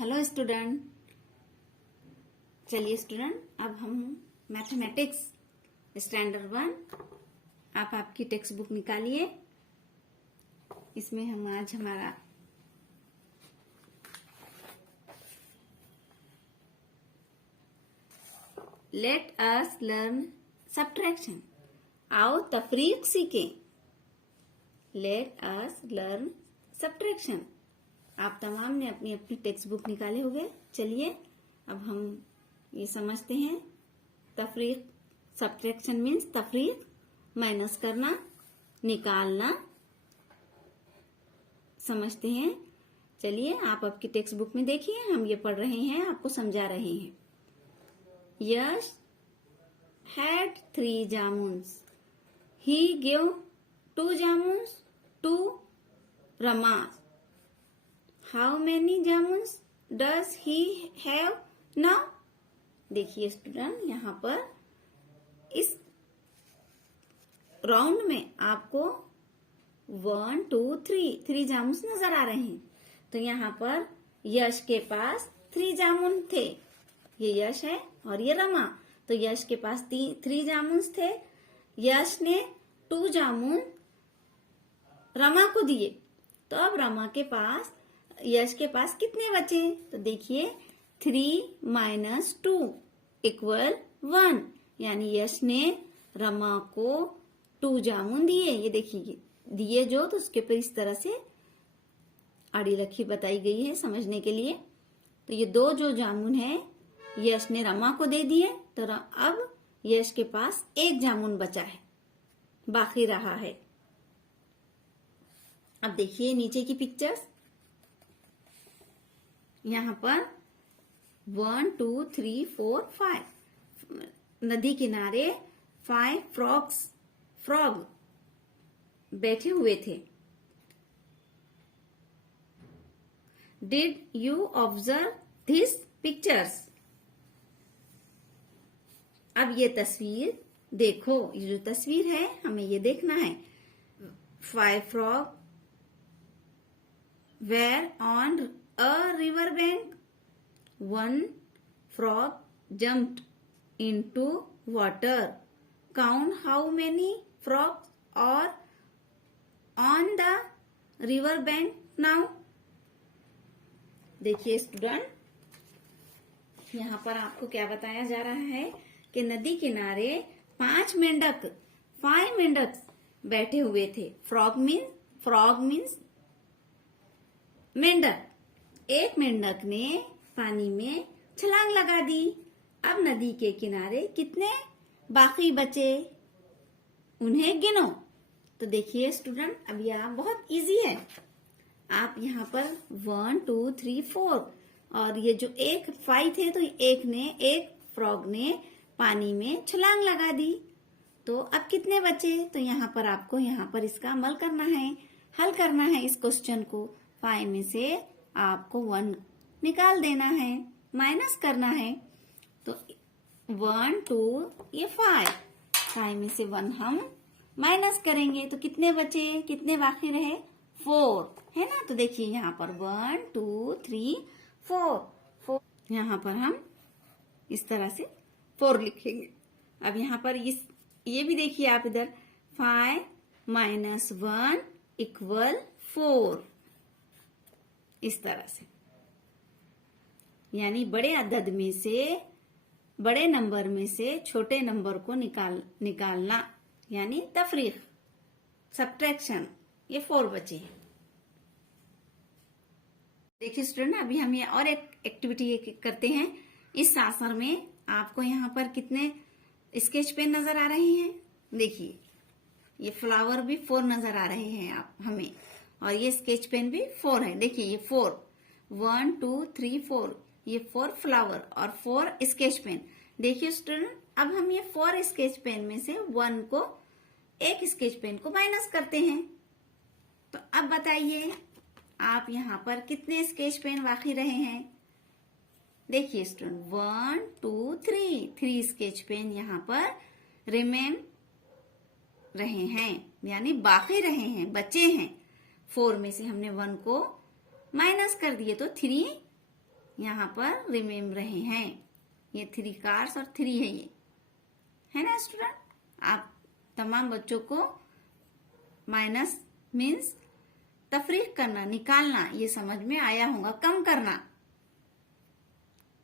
Hello student. चलिए student, अब हम मैथमेटिक्स स्टैंडर्ड 1 आप आपकी टेक्स्ट बुक निकालिए। इसमें हम आज हमारा लेट अस लर्न सब्ट्रैक्शन, आओ तफरीक सीखें। Let us learn subtraction. आप तमाम ने अपनी अपनी टेक्स्ट बुक निकाले होंगे। चलिए अब हम ये समझते हैं। तफरीक, सब्ट्रैक्शन मीन्स तफरीक, माइनस करना, निकालना, समझते हैं। चलिए आप आपकी टेक्स्ट बुक में देखिए, हम ये पढ़ रहे हैं, आपको समझा रहे हैं। यश had 3 jamuns. He gave 2 jamuns to Ramas. How many jamuns does he have now? देखिए स्टूडेंट, यहाँ पर इस राउंड में आपको 1 2 3 जामुन नजर आ रहे हैं। तो यहाँ पर यश के पास 3 जामुन थे। ये यश है और ये रमा। तो यश के पास 3 जामुन थे। यश ने 2 जामुन रमा को दिए। तो अब रमा के पास, यश के पास कितने बचे? तो देखिए 3 माइनस 2 इक्वल 1, यानी यश ने रमा को 2 जामुन दिए। ये देखिए दिए जो, तो उसके ऊपर इस तरह से आड़ी रखी बताई गई है समझने के लिए। तो ये 2 जो जामुन है यश ने रमा को दे दिए। तो अब यश के पास 1 जामुन बचा है, बाकी रहा है। अब देखिए नीचे की पिक्चर्स। यहाँ पर 1 2 3 4 5 नदी किनारे 5 फ्रॉग बैठे हुए थे। Did you observe this pictures? अब ये तस्वीर देखो, ये जो तस्वीर है हमें ये देखना है। 5 frog were on a river bank. 1 frog jumped into water. Count how many frogs are on the river bank now. देखिए स्टूडेंट, यहाँ पर आपको क्या बताया जा रहा है कि नदी किनारे 5 मेंढक बैठे हुए थे। फ्रॉग मीन्स मेंढक। एक मेंढक ने पानी में छलांग लगा दी। अब नदी के किनारे कितने बाकी बचे, उन्हें गिनो। तो देखिए स्टूडेंट, अब यह बहुत इजी है। आप यहाँ पर 1 2 3 4 और ये जो 5 थे, तो एक फ्रॉग ने पानी में छलांग लगा दी। तो अब कितने बचे? तो यहाँ पर आपको इसका अमल करना है, हल करना है इस क्वेश्चन को। 5 में से आपको 1 निकाल देना है, माइनस करना है। तो 1 2 ये 5 में से 1 हम माइनस करेंगे तो कितने बचे, कितने बाकी रहे? 4 है ना। तो देखिए यहाँ पर 1 2 3 4 यहाँ पर हम इस तरह से 4 लिखेंगे। अब यहाँ पर ये भी देखिए आप इधर 5 माइनस 1 इक्वल 4, इस तरह से। यानी बड़े अदद में से, बड़े नंबर में से छोटे नंबर को निकालना, यानी तफरीक, सब्ट्रैक्शन। ये 4 बचे हैं। देखिए स्टूडेंट, अभी हम ये और एक एक्टिविटी करते हैं। इस आंसर में आपको यहाँ पर कितने स्केच पेन नजर आ रहे हैं? देखिए ये फ्लावर भी 4 नजर आ रहे हैं आप हमें, और ये स्केच पेन भी 4 है। देखिए ये 4, 1 2 3 4, ये 4 फ्लावर और 4 स्केच पेन। देखिए स्टूडेंट, अब हम ये 4 स्केच पेन में से 1 को, एक स्केच पेन को माइनस करते हैं। तो अब बताइए आप यहाँ पर कितने स्केच पेन बाकी रहे हैं? देखिए स्टूडेंट, 1 2 3 स्केच पेन यहाँ पर रिमेन रहे हैं, यानी बाकी रहे हैं, बचे हैं। 4 में से हमने 1 को माइनस कर दिए तो 3 यहाँ पर रिमेम रहे हैं। ये 3 कार्स और 3 है, ये है ना स्टूडेंट। आप तमाम बच्चों को माइनस मीन्स तफरीक करना, निकालना, ये समझ में आया होगा, कम करना।